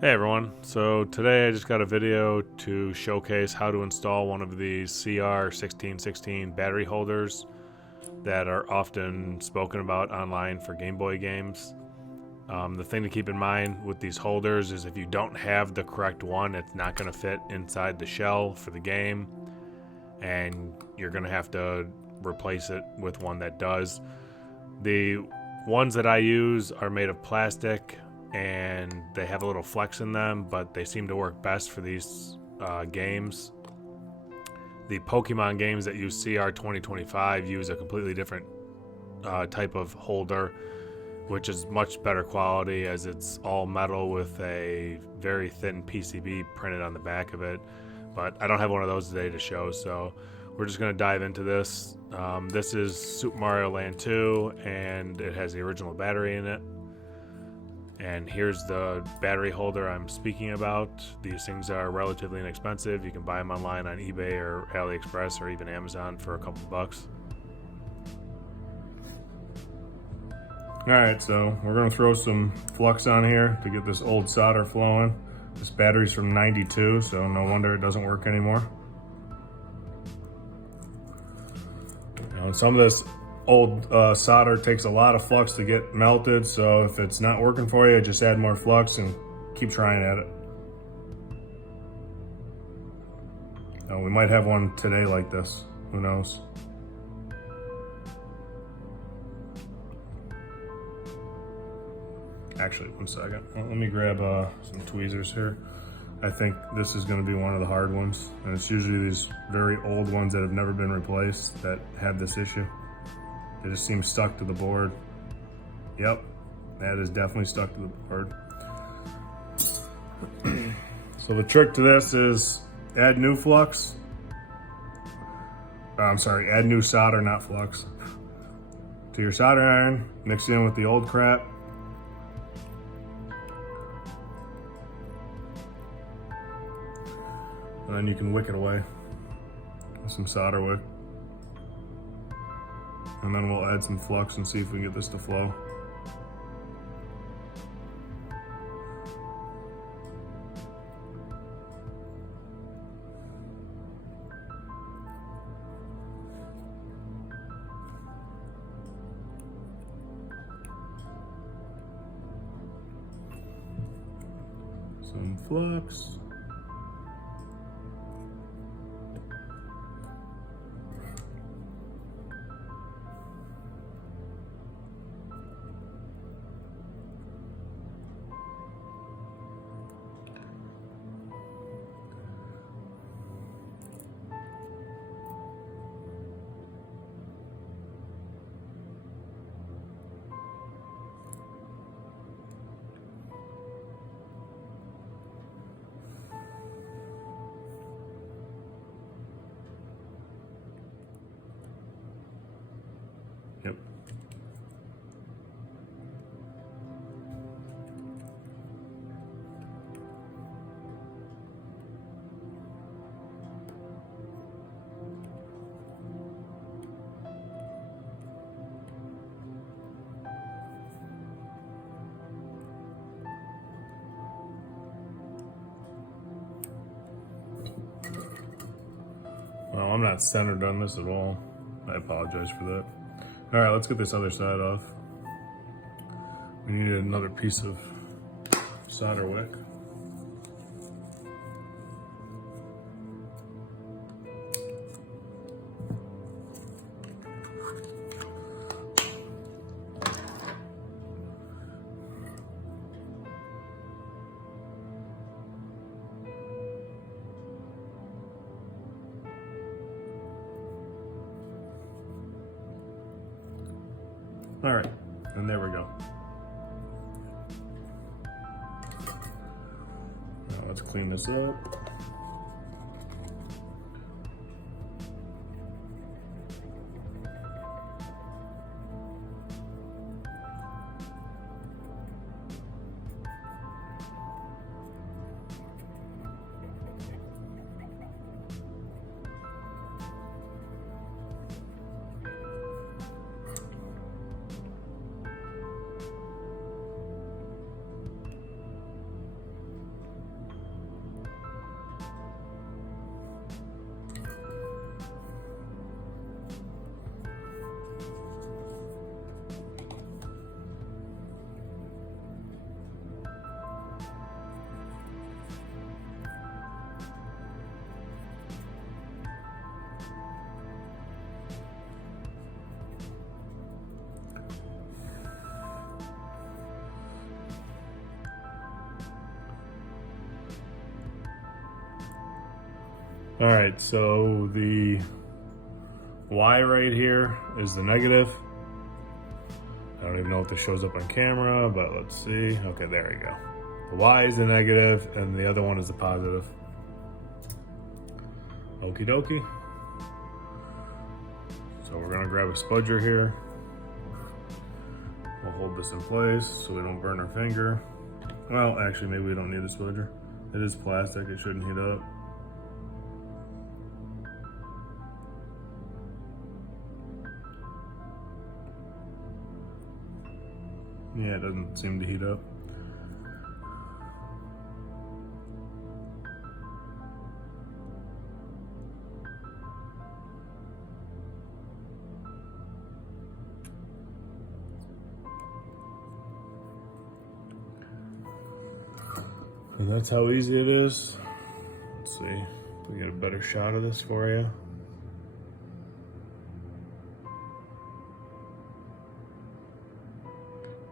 Hey everyone, so today I just got a video to showcase how to install one of these CR1616 battery holders that are often spoken about online for Game Boy games. The thing to keep in mind with these holders is if you don't have the correct one, it's not going to fit inside the shell for the game, and you're going to have to replace it with one that does. The ones that I use are made of plastic and they have a little flex in them, but they seem to work best for these games. The Pokemon games that use CR2025 use a completely different type of holder, which is much better quality as it's all metal with a very thin PCB printed on the back of it. But I don't have one of those today to show, so we're just going to dive into this. This is Super Mario Land 2, and it has the original battery in it. And here's the battery holder I'm speaking about. These things are relatively inexpensive. You can buy them online on eBay or AliExpress or even Amazon for a couple bucks. Alright, so we're going to throw some flux on here to get this old solder flowing. This battery's from 92, so no wonder it doesn't work anymore. Some of this old solder takes a lot of flux to get melted, so if it's not working for you, just add more flux and keep trying at it. We might have one today like this, who knows. Actually, one second, let me grab some tweezers here. I think this is going to be one of the hard ones, and it's usually these very old ones that have never been replaced that have this issue. It just seems stuck to the board. Yep, that is definitely stuck to the board. So the trick to this is add new flux. Add new solder, not flux. To your solder iron, mix it in with the old crap. And then you can wick it away with some solder wick. And then we'll add some flux and see if we can get this to flow. Some flux. Yep. Well, I'm not centered on this at all. I apologize for that. All right, let's get this other side off. We need another piece of solder wick. All right, and there we go. Now let's clean this up. All right, so the Y right here is the negative. I don't even know if this shows up on camera, but let's see. Okay, there you go. The Y is the negative and the other one is the positive. Okie dokie. So we're gonna grab a spudger here. We'll hold this in place so we don't burn our finger. Well, actually, maybe we don't need a spudger. It is plastic, it shouldn't heat up. Yeah, it doesn't seem to heat up. And that's how easy it is. Let's see if we get a better shot of this for you.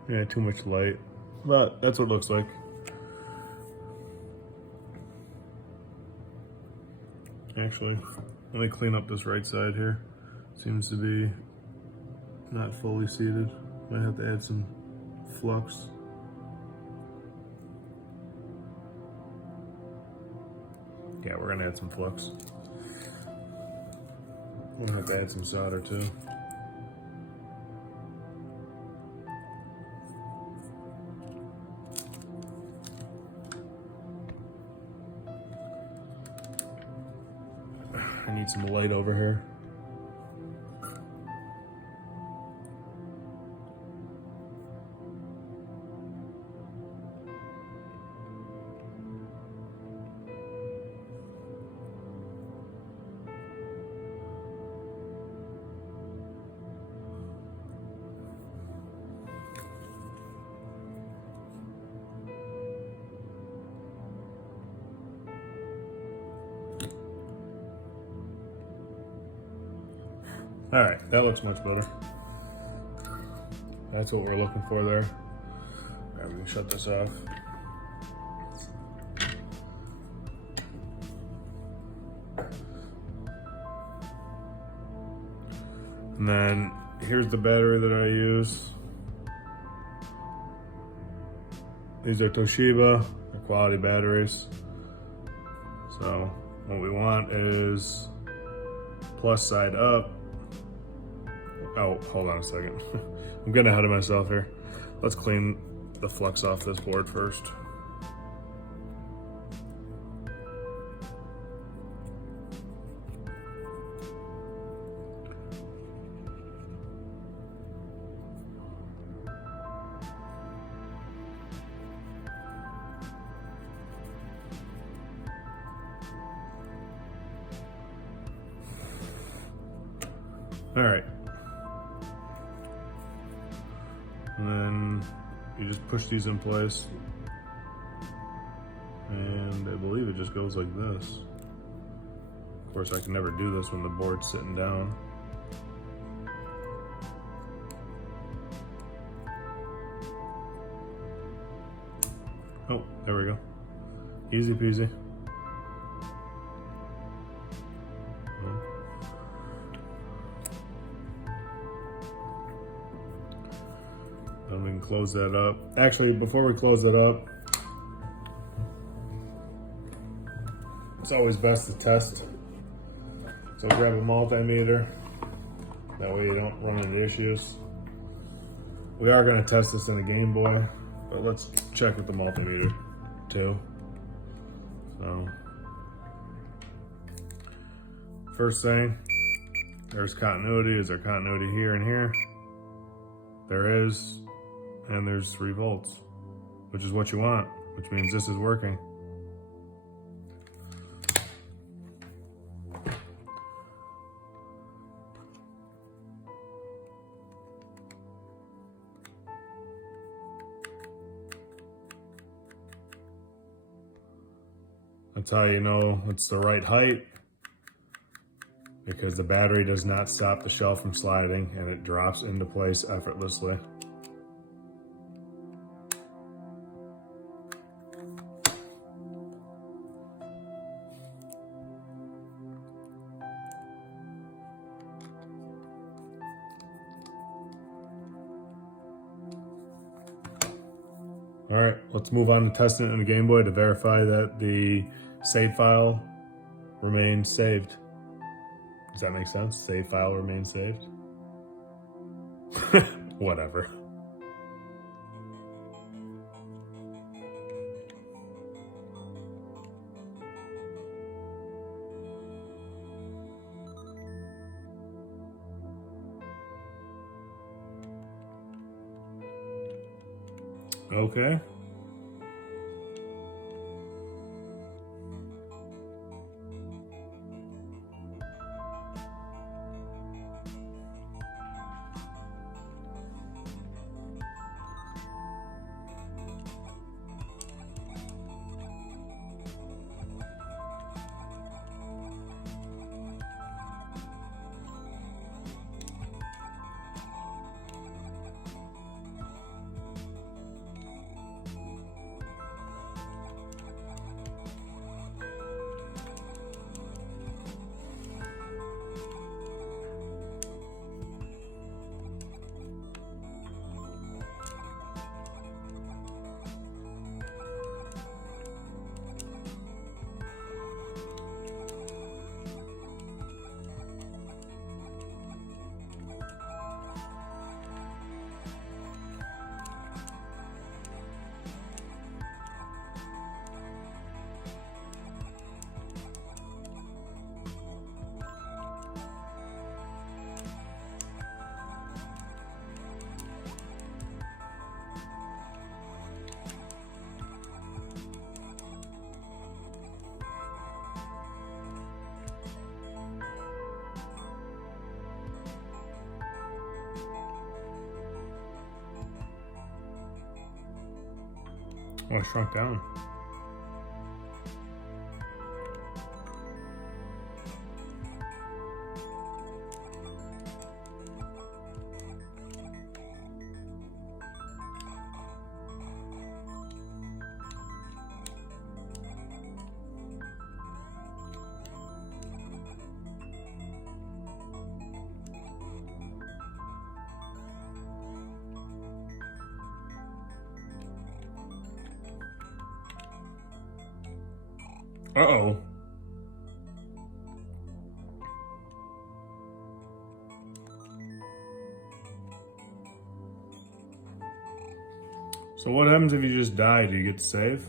Yeah, too much light, but that's what it looks like. Actually, let me clean up this right side here. Seems to be not fully seated. Might have to add some flux. Yeah, we're gonna add some flux. We're gonna have to add some solder too. I need some light over here. All right, that looks much better. That's what we're looking for there. All right, we can shut this off. And then here's the battery that I use. These are Toshiba, they're quality batteries. So what we want is plus side up. Oh, hold on a second. I'm getting ahead of myself here. Let's clean the flux off this board first. All right. And then you just push these in place. And I believe it just goes like this. Of course, I can never do this when the board's sitting down. Oh, there we go. Easy peasy. And we can close that up. Actually, before we close it up, it's always best to test. So grab a multimeter. That way you don't run into issues. We are going to test this in a Game Boy, but let's check with the multimeter too. So, first thing, there's continuity. Is there continuity here and here? There is. And there's 3 volts, which is what you want, which means this is working. That's how you know it's the right height, because the battery does not stop the shelf from sliding and it drops into place effortlessly. All right, let's move on to testing it in the Game Boy to verify that the save file remains saved. Does that make sense? Save file remains saved? Whatever. Okay. Oh, it shrunk down. Uh-oh. So what happens if you just die? Do you get to save?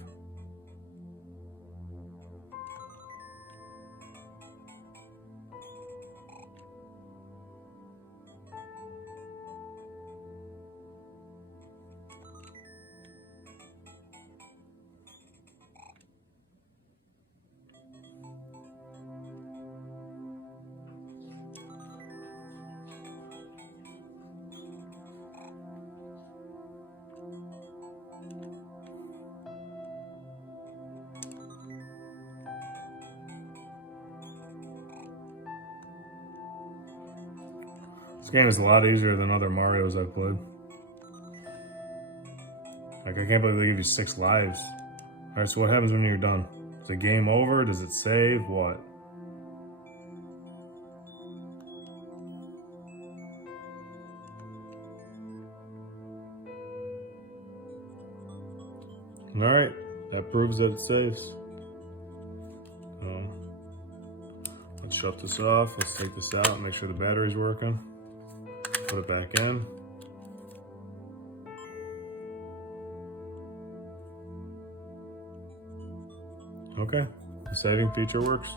This game is a lot easier than other Marios I've played. Like, I can't believe they give you 6 lives. Alright, so what happens when you're done? Is the game over? Does it save? What? Alright, that proves that it saves. Let's shut this off. Let's take this out and make sure the battery's working. Put it back in. Okay, the saving feature works.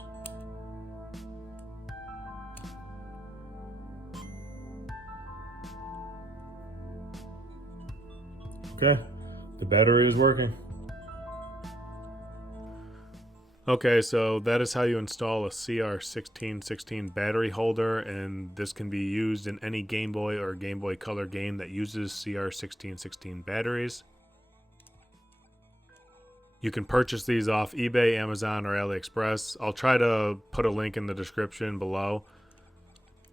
Okay, the battery is working. Okay, so that is how you install a CR1616 battery holder, and this can be used in any Game Boy or Game Boy Color game that uses CR1616 batteries. You can purchase these off eBay, Amazon, or AliExpress. I'll try to put a link in the description below.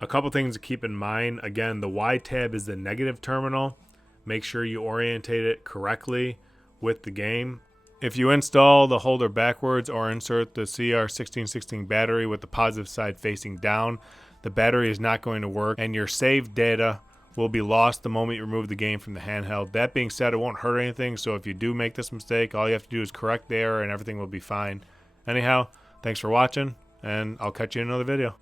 A couple things to keep in mind. Again, the Y tab is the negative terminal. Make sure you orientate it correctly with the game. If you install the holder backwards or insert the CR1616 battery with the positive side facing down, the battery is not going to work and your saved data will be lost the moment you remove the game from the handheld. That being said, it won't hurt anything, so if you do make this mistake, all you have to do is correct the error and everything will be fine. Anyhow, thanks for watching, and I'll catch you in another video.